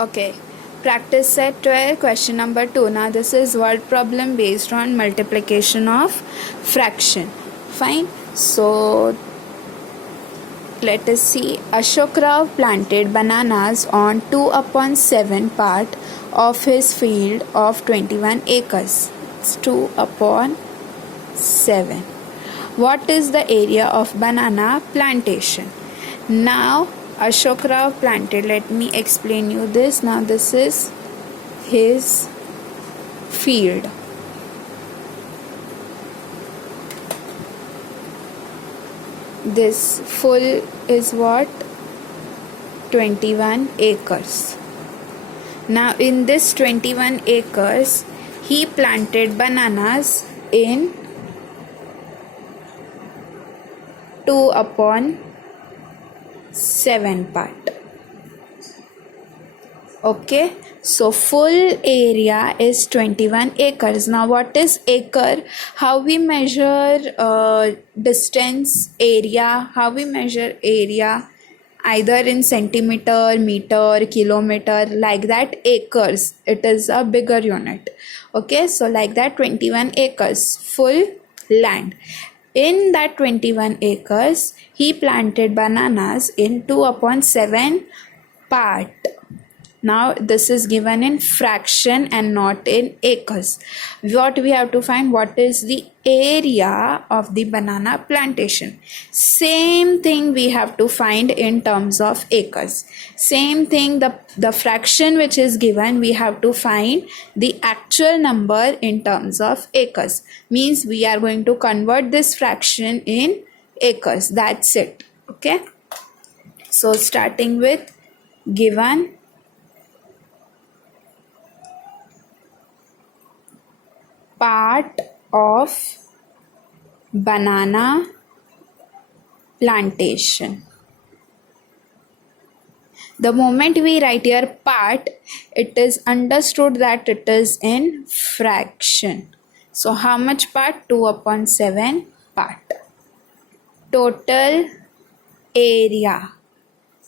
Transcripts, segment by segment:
Okay, practice set 12, question number 2. Now this is word problem based on multiplication of fraction. Fine. So let us see. Ashok Rao planted bananas on 2/7 part of his field of 21 acres. It's 2/7. What is the area of banana plantation? Now Ashok Rao planted. Let me explain you this. Now this is his field. This full is what? 21 acres. Now in this 21 acres, he planted bananas in 2/7 part. Okay, so full area is 21 acres. Now what is acre? How we measure distance, area? How we measure area? Either in centimeter, meter, kilometer, like that. Acres, it is a bigger unit. Okay, so like that, 21 acres full land. In that 21 acres, he planted bananas in 2/7 part. Now this is given in fraction and not in acres. What we have to find? What is the area of the banana plantation? Same thing we have to find in terms of acres. Same thing, the fraction which is given, we have to find the actual number in terms of acres. Means we are going to convert this fraction in acres. That's it. Okay, so starting with given part of banana plantation. The moment we write here part, it is understood that it is in fraction. So how much part? 2/7 part. Total area.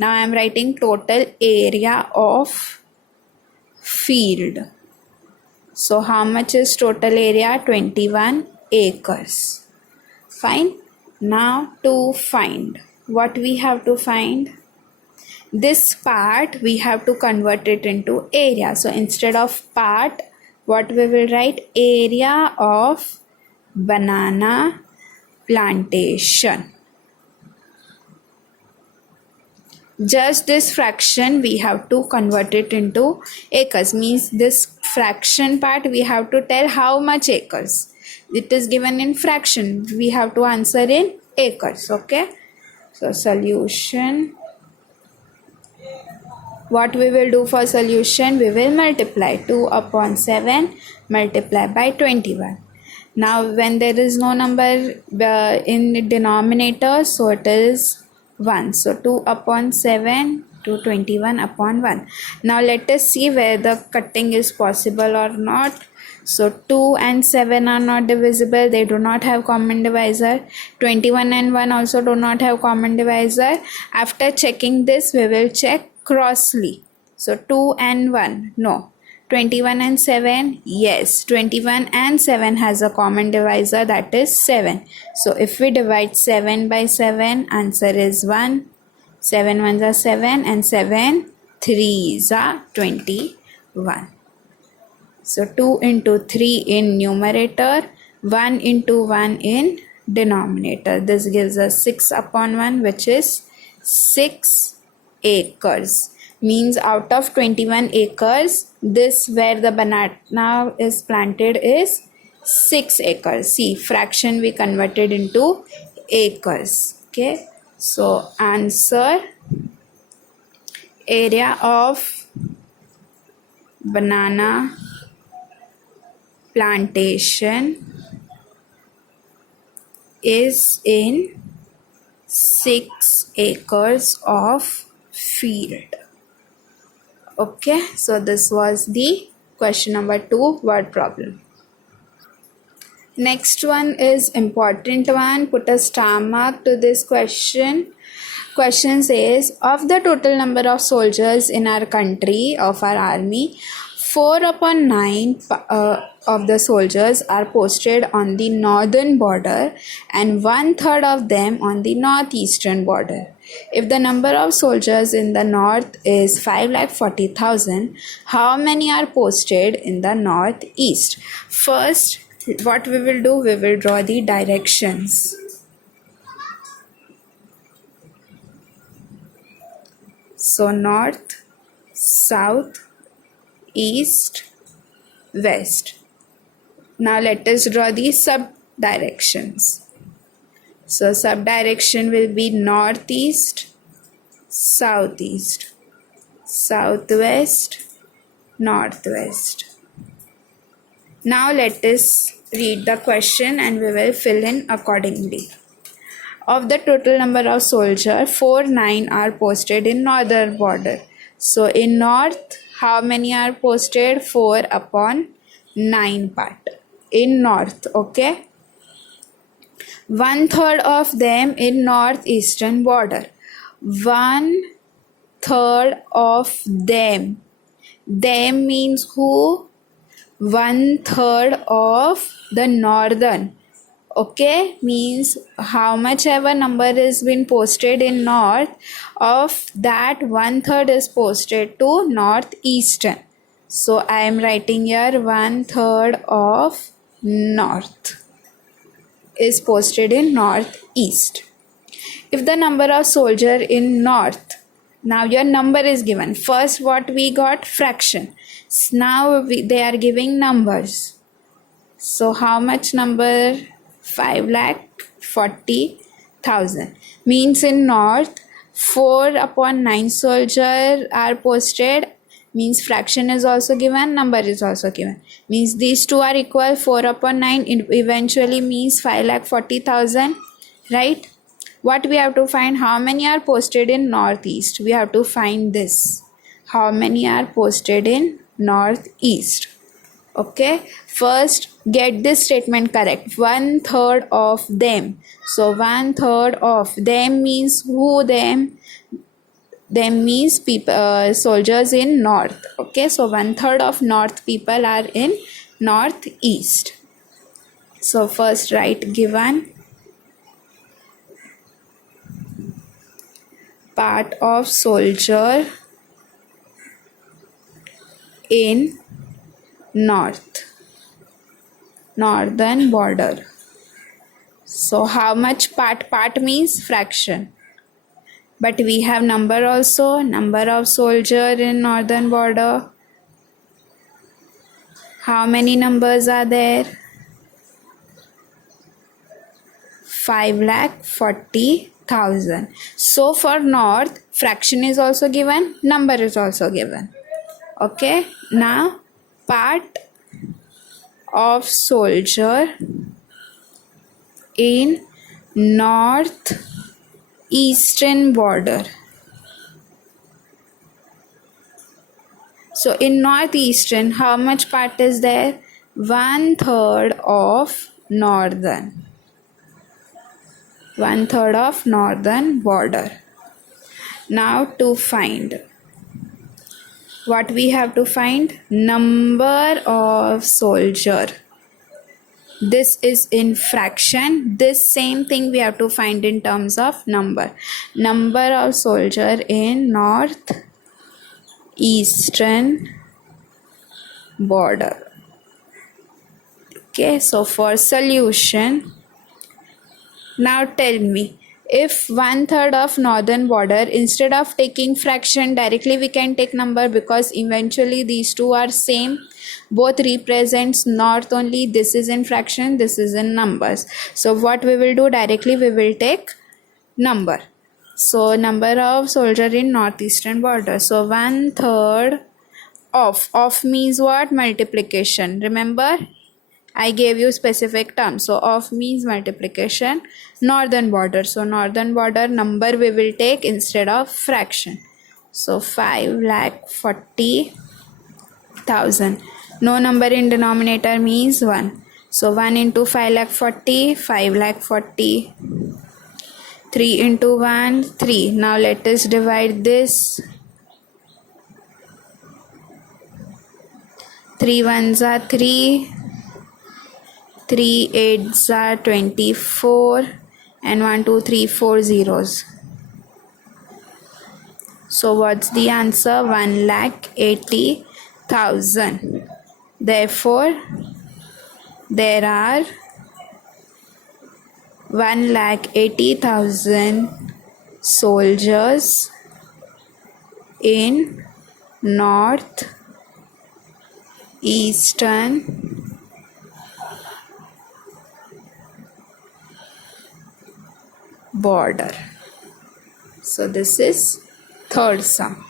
Now I am writing total area of field. So how much is total area? 21 acres. Fine. Now to find, what we have to find? This part we have to convert it into area. So instead of part, what we will write? Area of banana plantation. Just this fraction we have to convert it into acres. Means this fraction part we have to tell how much acres. It is given in fraction. We have to answer in acres. Okay. So solution. What we will do for solution? We will multiply 2/7 multiply by 21. Now when there is no number in the denominator, so it is 1. So 2/7 to 21/1. Now let us see where the cutting is possible or not. So 2 and 7 are not divisible. They do not have common divisor. 21 and 1 also do not have common divisor. After checking this, we will check crossly. So 2 and 1, no. 21 and 7, yes. 21 and 7 has a common divisor, that is 7. So if we divide 7 by 7, answer is 1. 7 ones are 7 and 7 threes are 21. So 2 into 3 in numerator, 1 into 1 in denominator. This gives us 6/1, which is 6 acres. Means out of 21 acres, this where the banana is planted is 6 acres. See, fraction we converted into acres. Okay, so answer, area of banana plantation is in 6 acres of field. Okay, so this was the question number 2 word problem. Next one is important one. Put a star mark to this question. question says, of the total number of soldiers in our country, of our army, 4/9 of the soldiers are posted on the northern border and 1/3 of them on the northeastern border. If the number of soldiers in the north is 5,40,000, how many are posted in the northeast? First, what we will do, we will draw the directions. So north, south, east, west. Now let us draw the sub-directions. So sub-direction will be northeast, southeast, southwest, northwest. Now let us read the question and we will fill in accordingly. Of the total number of soldiers, 4/9 are posted in northern border. So in north, how many are posted? 4/9 part in north, okay? 1/3 of them in northeastern border. 1/3 of them. Them means who? 1/3 of the northern. Okay, means how much ever number is been posted in north, of that 1/3 is posted to northeastern. So I am writing here 1/3 of north is posted in northeast. If the number of soldier in north, now your number is given. First what we got? Fraction. Now they are giving numbers. So how much number? 5,40,000. Means in north, 4/9 soldiers are posted. Means fraction is also given, number is also given. Means these two are equal. 4/9 eventually means 5,40,000, right? What we have to find? How many are posted in northeast? We have to find this. How many are posted in northeast? Okay, first get this statement correct. 1/3 of them. So 1/3 of them means who? Them means people, soldiers in north. Okay, so 1/3 of north people are in northeast. So first write given part of soldier in northern border. So how much part? Part means fraction, but we have number also. Number of soldier in northern border. How many numbers are there? 5,40,000. So for north, fraction is also given, number is also given. Okay, now part of soldier in northeastern border. So in northeastern, how much part is there? 1/3 of northern. 1/3 of northern border. Now to find, what we have to find? Number of soldier. This is in fraction. This same thing we have to find in terms of number. Number of soldier in northeastern border. Okay, so for solution, now tell me, if 1/3 of northern border, instead of taking fraction directly we can take number, because eventually these two are same. Both represents north only. This is in fraction, this is in numbers. So what we will do? Directly we will take number. So number of soldier in northeastern border. So 1/3 of means what? Multiplication. Remember, I gave you specific term. So of means multiplication. Northern border. So northern border number we will take instead of fraction. So 5,40,000. No number in denominator means 1. So 1 into 5,40,000, 5,40,000. 3 into 1, 3. Now let us divide this. 3 ones are 3, 3 eights are 24, and 1, 2, 3, 4 zeros. So what's the answer? 1,80,000. Therefore, there are 1,80,000 soldiers in northeastern border. So this is third sum.